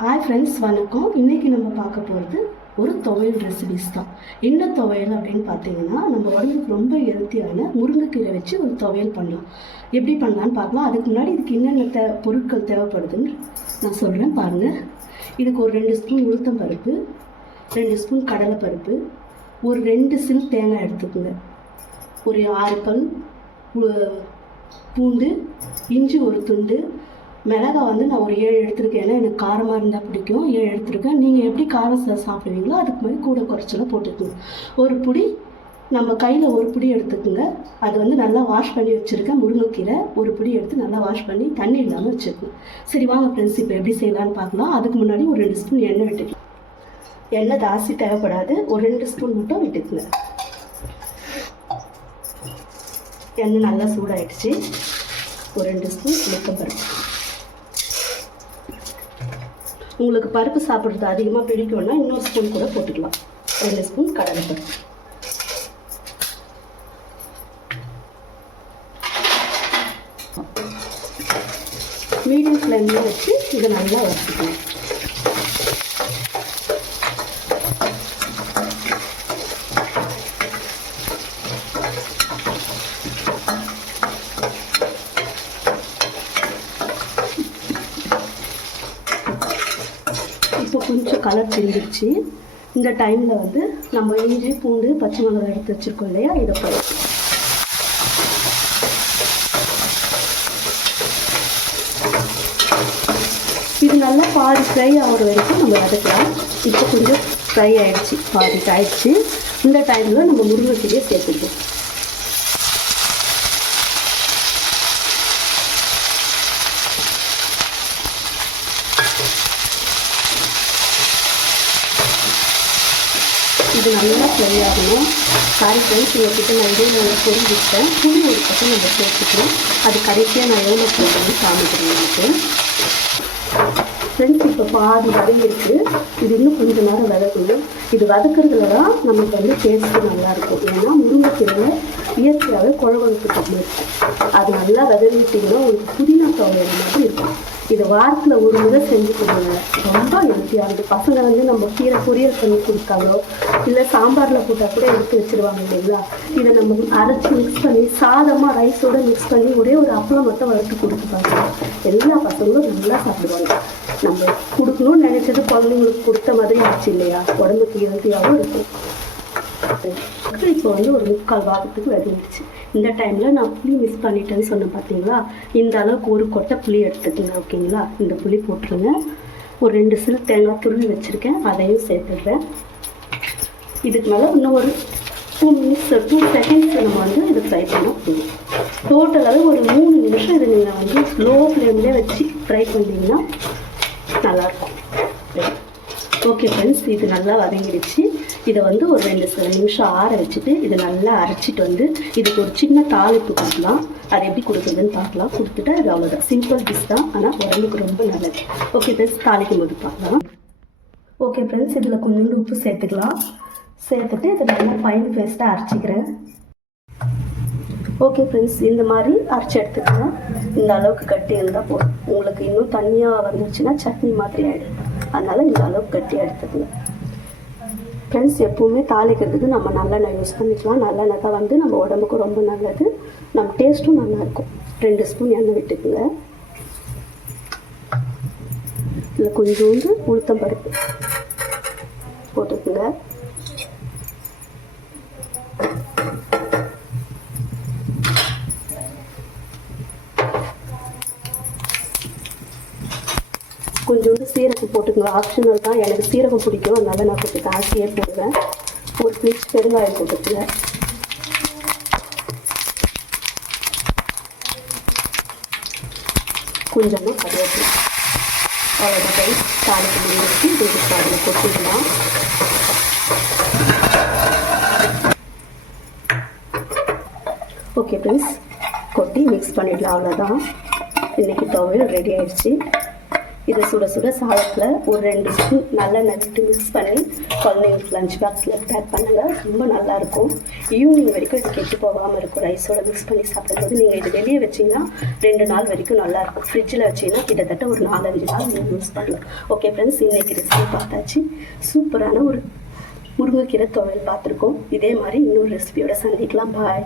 Hi friends, வணக்கம். இன்றைக்கி நம்ம பார்க்க போகிறது ஒரு துவையல் ரெசிபிஸ் தான். என்ன துவையல் அப்படின்னு பார்த்தீங்கன்னா, நம்ம உடம்புக்கு ரொம்ப ஹெல்த்தியான முருங்கைக்கீரை வச்சு ஒரு துவையல் பண்ணலாம். எப்படி பண்ணலான்னு பார்க்கலாம். அதுக்கு முன்னாடி இதுக்கு என்னென்ன பொருட்கள் தேவைப்படுதுன்னு நான் சொல்கிறேன் பாருங்கள். இதுக்கு ஒரு 2 ஸ்பூன் உளுத்தம் பருப்பு, 2 ஸ்பூன் கடலை பருப்பு, ஒரு 2 சில் தேங்காய் எடுத்துக்கோங்க, ஒரு 6 பல் பூண்டு, இஞ்சி ஒரு துண்டு, மிளகாய் வந்து நான் ஒரு 7 எடுத்துருக்கேன். ஏன்னா எனக்கு காரமாக இருந்தால் பிடிக்கும், 7 எடுத்துருக்கேன். நீங்கள் எப்படி காரம் சாப்பிடுவீங்களோ அதுக்கு மாதிரி கூட குறைச்சலாம் போட்டுக்கோங்க. ஒரு புடி நம்ம கையில் ஒரு புடி எடுத்துக்கோங்க. அது வந்து நல்லா வாஷ் பண்ணி வச்சுருக்கேன். முருங்கைக்கீரை ஒரு புடி எடுத்து நல்லா வாஷ் பண்ணி தண்ணி இல்லாமல் வச்சுருக்கேன். சரி வாங்க ஃப்ரெண்ட்ஸ், இப்போ எப்படி செய்யலான்னு பார்க்கலாம். அதுக்கு முன்னாடி ஒரு 2 ஸ்பூன் எண்ணெய் விட்டுக்கலாம். எண்ணெய் ஜாஸ்தி தேவைப்படாது, ஒரு 2 ஸ்பூன் மட்டும் விட்டுக்குங்க. எண்ணெய் நல்லா சூடாகிடுச்சு. ஒரு 2 ஸ்பூன் உளுத்தம் பருப்பு. உங்களுக்கு பருப்பு சாப்பிட்றது அதிகமாக பிடிக்கும்னா இன்னொரு ஸ்பூன் கூட போட்டுக்கலாம். 2 ஸ்பூன் கடலைப்பருப்பு. மீடியம் ஃப்ளேமில் வச்சு இதை நல்லா வறுத்துக்கலாம். இப்போ கொஞ்சம் கலர் தெரிஞ்சிருச்சு. இந்த டைமில் வந்து நம்ம இஞ்சி பூண்டு பச்சை மிளகாய் எடுத்து வச்சுருக்கோம் இல்லையா, இதை போடுறோம். இது நல்லா பாதி ஃப்ரை ஆகிற வரைக்கும் நம்ம வதக்கலாம். இப்போ கொஞ்சம் ஃப்ரை ஆகிடுச்சு, பாதி ஆகிடுச்சு. இந்த டைமில் நம்ம முருங்கைக்கீரையை சேர்த்துக்கலாம். இது நல்லா ஃப்ரை ஆகணும். சாரி ஃப்ரெண்ட்ஸ், உங்கள்கிட்ட நான் இடையில தெரிஞ்சுக்கிட்டேன். புளி ஒரு பக்கம் நம்ம சேர்த்துக்கிறோம். அது கடைசியாக நான் எவ்வளோ போட்டு காமிக்கிறேன் எனக்கு. ஃப்ரெண்ட்ஸ், இப்போ பாதி வதங்கிருக்கு. இது இன்னும் கொஞ்சம் நேரம் வதக்கணும். இது வதக்கிறதுல தான் நமக்கு வந்து டேஸ்ட்டு நல்லாயிருக்கும். ஏன்னா முருங்கைக்கீரை இயற்கையாகவே குழம்புக்கு தண்ணி இருக்கும். அது நல்லா வதங்கிட்டிங்கன்னா உங்களுக்கு புதினா துவையல் மாதிரி இருக்கும். இதை வாரத்தில் ஒரு முறை செஞ்சு கொடுங்க, ரொம்ப ஹெல்த்தியாகுது. பசங்க வந்து நம்ம கீரை பொரியல் பண்ணி கொடுத்தாலோ இல்லை சாம்பாரில் போட்டால் கூட எடுத்து வச்சுருவாங்க இல்லைங்களா. இதை நம்ம அரைச்சி மிக்ஸ் பண்ணி சாதமாக ரைஸோடு மிக்ஸ் பண்ணி ஒரே ஒரு அப்பளம் மட்டும் வறுத்து கொடுத்து பார்க்கலாம். எல்லா பசங்களும் நல்லா சாப்பிடுவாங்க. நம்ம கொடுக்கணும்னு நினச்சது குழந்தைங்களுக்கு கொடுத்த மாதிரி ஆச்சு இல்லையா, உடம்புக்கு ஹெல்த்தியாகவும் இருக்கும். இப்போ வந்து ஒரு 3/4 பாகத்துக்கு வதங்கிடுச்சு. இந்த டைமில் நான் புளி மிஸ் பண்ணிட்டேன்னு சொன்னேன் பார்த்தீங்களா. இந்த அளவுக்கு ஒரு கொட்டை புளி எடுத்துக்கோங்க, ஓகேங்களா. இந்த புளி போட்டுருங்க. ஒரு 2 சில் தேங்காய் துருவி வச்சுருக்கேன், அதையும் சேர்த்துடுறேன். இதுக்கு மேலே இன்னும் ஒரு 2 செகண்ட்ஸ் நம்ம வந்து இதை ஃப்ரை பண்ண போதும். டோட்டலாகவே ஒரு 3 நிமிஷம் இதை நீங்கள் வந்து ஸ்லோ ஃப்ளேம்லேயே வச்சு ஃப்ரை பண்ணிங்கன்னா நல்லாயிருக்கும். ஓகே ஃப்ரெண்ட்ஸ், இது நல்லா வதங்கிடுச்சு. இதை வந்து ஒரு 2 நிமிஷம் ஆற வச்சுட்டு இதை நல்லா அரைச்சிட்டு வந்து இதுக்கு ஒரு சின்ன தாளிப்பு கொடுக்கலாம். அதை எப்படி கொடுக்குறதுன்னு பார்க்கலாம். கொடுத்துட்டு அது அவ்வளோதான், சிம்பிள் டிஷ் தான், ஆனால் உடம்புக்கு ரொம்ப நல்லது. ஓகே ஃப்ரெண்ட்ஸ், தாளிக்கும் போது பார்க்கலாம். ஓகே ஃப்ரெண்ட்ஸ், இதில் கொஞ்சோண்டு உப்பு சேர்த்துக்கலாம். சேர்த்துட்டு இதை நல்லா ஃபைன் பேஸ்ட்டாக அரைச்சிக்கிறேன். ஓகே ஃப்ரெண்ட்ஸ், இந்த மாதிரி அரைச்சி எடுத்துக்கலாம். இந்த அளவுக்கு கட்டி இருந்தால் போதும். உங்களுக்கு இன்னும் தண்ணியாக வந்துச்சுன்னா சட்னி மாதிரி ஆகிடும். அதனால் இந்த அளவுக்கு கட்டி எடுத்துக்கலாம். ஃப்ரெண்ட்ஸ், எப்போவுமே தாளிக்கிறதுக்கு நம்ம நல்லெண்ணெய் யூஸ் பண்ணிக்கலாம். நல்லெண்ணெய் தான் வந்து நம்ம உடம்புக்கு ரொம்ப நல்லது, நம்ம டேஸ்ட்டும் நல்லாயிருக்கும். 2 ஸ்பூன் எண்ணெய் விட்டுக்குங்க. இதில் கொஞ்சோண்டு உளுத்தம் பருப்பு போட்டுக்குங்க. கொஞ்சோண்டு சீரகம் போட்டுக்கோங்க, ஆப்ஷனல் தான். எனக்கு சீரகம் பிடிக்கும், அதனால் நான் கொஞ்சம் ஜாஸ்தியாக போடுவேன். ஒரு பிஞ்ச் பெருங்காயம் போட்டுக்கோங்க. கொஞ்சமாக கருவேப்பிலை. அவ்வளோதான், தாளிக்கு முடிஞ்சிச்சு. இது அதில் கொட்டிடலாம். ஓகே ஃப்ரெண்ட்ஸ், கொட்டி மிக்ஸ் பண்ணிடலாம். அவ்வளோதான், இன்றைக்கி துவையல் ரெடி ஆகிடுச்சு. இது சுட சுட சாதத்தில் ஒரு 2 ஸ்பூன் நல்லெண்ணெய் விட்டு மிக்ஸ் பண்ணி குழந்தைங்களுக்கு லஞ்ச் பாக்ஸில் பேக் பண்ணுங்க. ரொம்ப நல்லாயிருக்கும். ஈவினிங் வரைக்கும் இது கெட்டு போகாமல் இருக்கும். ரைஸோட மிக்ஸ் பண்ணி சாப்பிடும்போது நீங்கள் இது வெளியே வச்சிங்கன்னா 2 நாள் வரைக்கும் நல்லாயிருக்கும். ஃப்ரிட்ஜில் வச்சிங்கன்னா கிட்டத்தட்ட ஒரு 4-5 நாள் நீங்கள் யூஸ் பண்ணலாம். ஓகே ஃப்ரெண்ட்ஸ், இன்றைக்கி ரெசிபி பார்த்தாச்சு. சூப்பரான ஒரு முருங்கைக்கீரை துவையல் பார்த்துருக்கோம். இதே மாதிரி இன்னொரு ரெசிபியோட சந்திக்கலாம். பாய்.